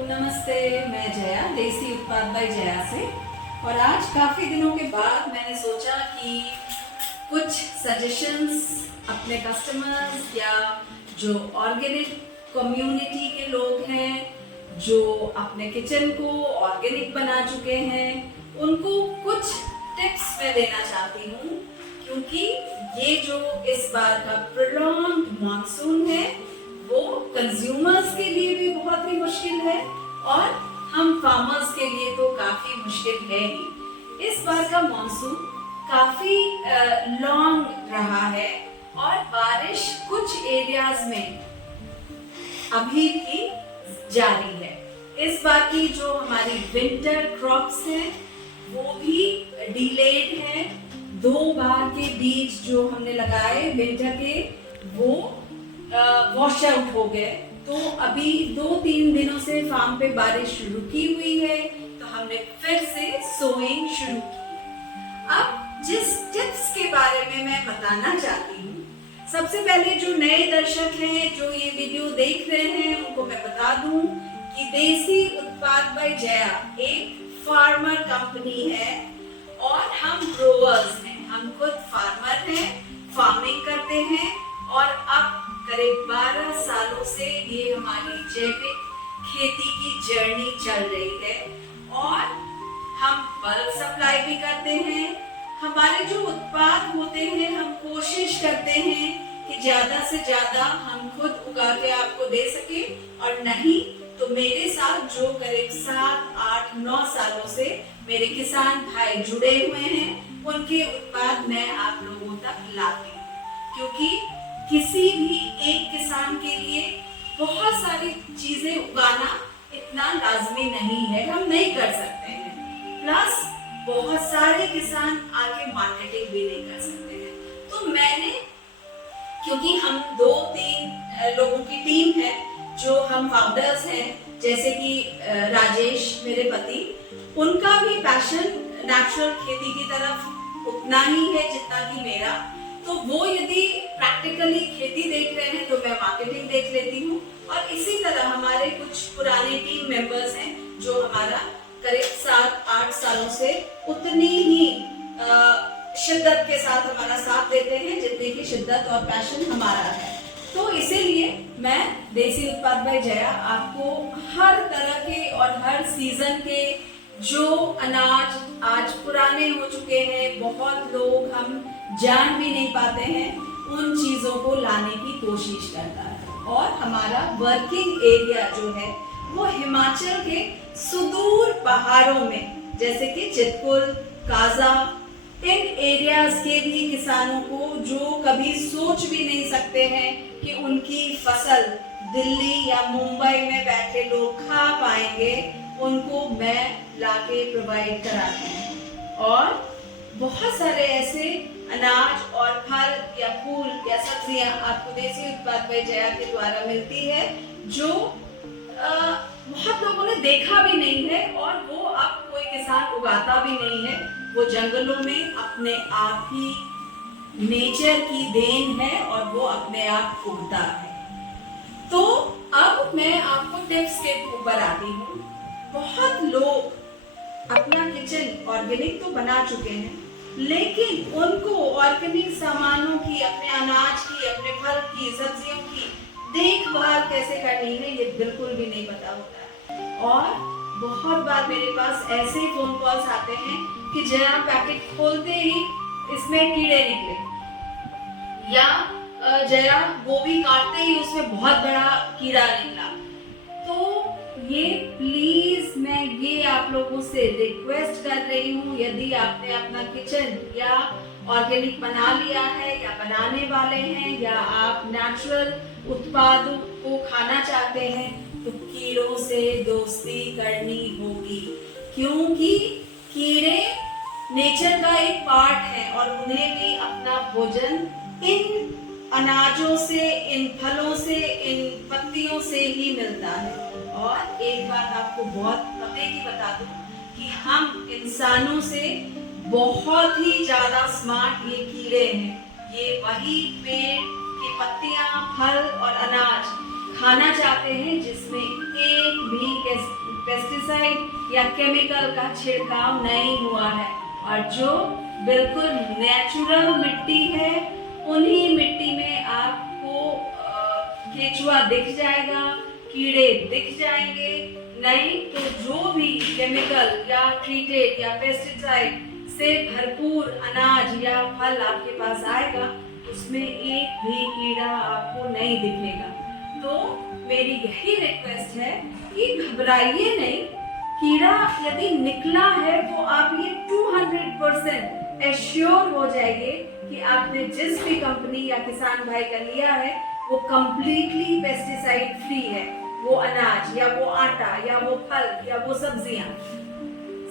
नमस्ते, मैं जया देसी उत्पाद बाय जया से। और आज काफ़ी दिनों के बाद मैंने सोचा कि कुछ सजेशंस अपने कस्टमर्स या जो ऑर्गेनिक कम्युनिटी के लोग हैं, जो अपने किचन को ऑर्गेनिक बना चुके हैं, उनको कुछ टिप्स मैं देना चाहती हूँ। क्योंकि ये जो इस बार का प्रोलॉन्ग्ड मानसून है वो कंज्यूमर्स के लिए भी बहुत ही मुश्किल है और हम फार्मर्स के लिए तो काफी मुश्किल है ही। इस बार का मानसून काफी लॉन्ग रहा है और बारिश कुछ एरियाज में अभी भी जारी है। इस बार की जो हमारी विंटर क्रॉप्स हैं वो भी डिलेड हैं। 2 बार के बीज जो हमने लगाए विंटर के वो वॉश आउट हो गए। तो अभी 2-3 दिनों से फार्म पे बारिश रुकी हुई है, तो हमने फिर से सोइंग शुरू की। अब जिस टिप्स के बारे में मैं बताना चाहती हूँ, सबसे पहले जो नए दर्शक हैं जो ये वीडियो देख रहे हैं उनको मैं बता दूं कि देसी उत्पाद बाय जया एक फार्मर कंपनी है और हम ग्रोवर्स हैं। हम खुद फार्मर हैं, फार्मिंग करते हैं और अब करीब 12 सालों से ये हमारी जैविक खेती की जर्नी चल रही है और हम बल्क सप्लाई भी करते हैं। हमारे जो उत्पाद होते हैं हम कोशिश करते हैं कि ज्यादा से ज्यादा हम खुद उगा के आपको दे सके, और नहीं तो मेरे साथ जो करीब 7, 8, 9 सालों से मेरे किसान भाई जुड़े हुए हैं उनके उत्पाद मैं आप लोगों तक लाती हूँ। क्योंकि किसी भी एक किसान के लिए बहुत सारी चीजें उगाना इतना लाजमी नहीं है, हम नहीं कर सकते हैं। प्लस बहुत सारे किसान आगे मार्केटिंग भी नहीं कर सकते हैं। तो मैंने, क्योंकि हम 2-3 लोगों की टीम है जो हम फाउंडर्स हैं, जैसे कि राजेश मेरे पति, उनका भी पैशन नेचुरल खेती की तरफ उतना ही है जितना कि मेरा। तो वो यदि प्रैक्टिकली खेती देख रहे हैं तो मैं मार्केटिंग देख लेती हूँ। और इसी तरह हमारे कुछ पुराने टीम मेंबर्स हैं जो हमारा करीब 7-8 सालों से उतनी ही शिद्दत के साथ हमारा साथ देते हैं जितनी की शिद्दत और पैशन हमारा है। तो इसीलिए मैं देसी उत्पाद बाय जया आपको हर तरह के और हर सीजन के जो अनाज आज पुराने हो चुके हैं, बहुत लोग हम जान भी नहीं पाते हैं, उन चीजों को लाने की कोशिश करता है। और हमारा वर्किंग एरिया जो है वो हिमाचल के सुदूर पहाड़ों में, जैसे कि चितकुल, काजा, इन एरियाज के भी किसानों को जो कभी सोच भी नहीं सकते हैं कि उनकी फसल दिल्ली या मुंबई में बैठे लोग खा पाएंगे, उनको मैं लाके प्रोवाइड कराती हूँ। और बहुत सारे ऐसे अनाज और फल या फूल या सब्जियां आपको देसी उत्पाद बाय जया के द्वारा मिलती है जो बहुत लोगों ने देखा भी नहीं है और वो अब कोई किसान उगाता भी नहीं है। वो जंगलों में अपने आप ही नेचर की देन है और वो अपने आप उगता है। तो अब मैं आपको टिप्स के ऊपर आती हूँ। बहुत लोग अपना किचन ऑर्गेनिक तो बना चुके हैं, लेकिन उनको ऑर्गेनिक सामानों की, अपने अनाज की, अपने फल की, सब्जियों की देखभाल कैसे करनी है ये बिल्कुल भी नहीं पता होता है। और बहुत बार मेरे पास ऐसे फोन कॉल्स आते हैं कि जया पैकेट खोलते ही इसमें कीड़े निकले, या जया गोभी काटते ही उसमें बहुत बड़ा कीड़ा निकला। तो ये प्लीज मैं ये आप लोगों से रिक्वेस्ट कर रही हूँ, यदि आपने अपना किचन या ऑर्गेनिक बना लिया है या बनाने वाले हैं या आप नेचुरल उत्पादों को खाना चाहते हैं, तो कीड़ों से दोस्ती करनी होगी। क्योंकि कीड़े नेचर का एक पार्ट है और उन्हें भी अपना भोजन इन अनाजों से, इन फलों से, इन पत्तियों से ही मिलता है। और एक बात आपको बहुत पते की बता दूं कि हम इंसानों से बहुत ही ज्यादा स्मार्ट ये कीड़े हैं। ये वही पेड़ की पत्तियां, फल और अनाज खाना चाहते हैं जिसमें एक भी पेस्टिसाइड या केमिकल का छिड़काव नहीं हुआ है, और जो बिल्कुल नेचुरल मिट्टी है उन्हीं मिट्टी में आपको केचुआ दिख जाएगा, कीड़े दिख जाएंगे। नहीं तो जो भी केमिकल या ट्रीटेड या पेस्टिसाइड से भरपूर अनाज या फल आपके पास आएगा, उसमें एक भी कीड़ा आपको नहीं दिखेगा। तो मेरी यही रिक्वेस्ट है कि घबराइए नहीं। कीड़ा यदि निकला है तो आप ये 200% एश्योर हो जाइए कि आपने जिस भी कंपनी या किसान भाई का लिया है वो कंप्लीटली पेस्टिसाइड फ्री है, वो अनाज या वो आटा या वो फल या वो सब्जियां।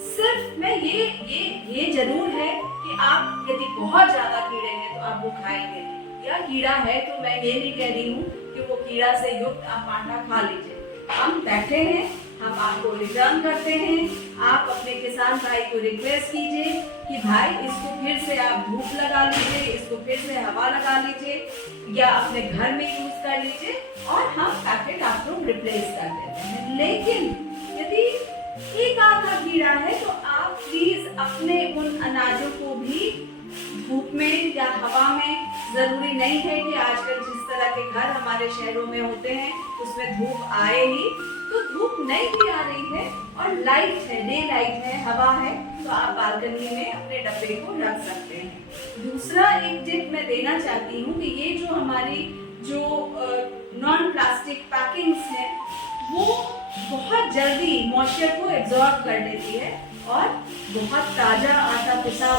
सिर्फ मैं ये जरूर है कि आप यदि बहुत ज्यादा कीड़े हैं तो आप वो खाएंगे, या कीड़ा है तो मैं ये नहीं कह रही हूँ कि वो कीड़ा से युक्त आप आटा खा लीजिए। हम बैठे हैं, हम आपको रिटर्न करते हैं। आप अपने किसान भाई को रिक्वेस्ट कीजिए कि भाई इसको फिर से आप धूप लगा लीजिए, इसको फिर से हवा लगा लीजिए या अपने घर में यूज कर लीजिए, और हम पैकेट आप लोग रिप्लेस कर देते हैं। लेकिन यदि एक आधा कीड़ा है तो आप प्लीज अपने उन अनाजों को भी धूप में या हवा में, जरूरी नहीं है कि आजकल जिस तरह के घर हमारे शहरों में होते हैं उसमें धूप आए ही, तो धूप नहीं भी आ रही है और लाइट है, डे लाइट है, हवा है, तो आप बालकनी में अपने डब्बे को रख सकते हैं। दूसरा एक टिप मैं देना चाहती हूँ कि ये जो हमारी जो नॉन प्लास्टिक पैकिंग्स है वो बहुत जल्दी मॉइस्चर को एब्जॉर्ब कर लेती है, और बहुत ताजा आटा पिसा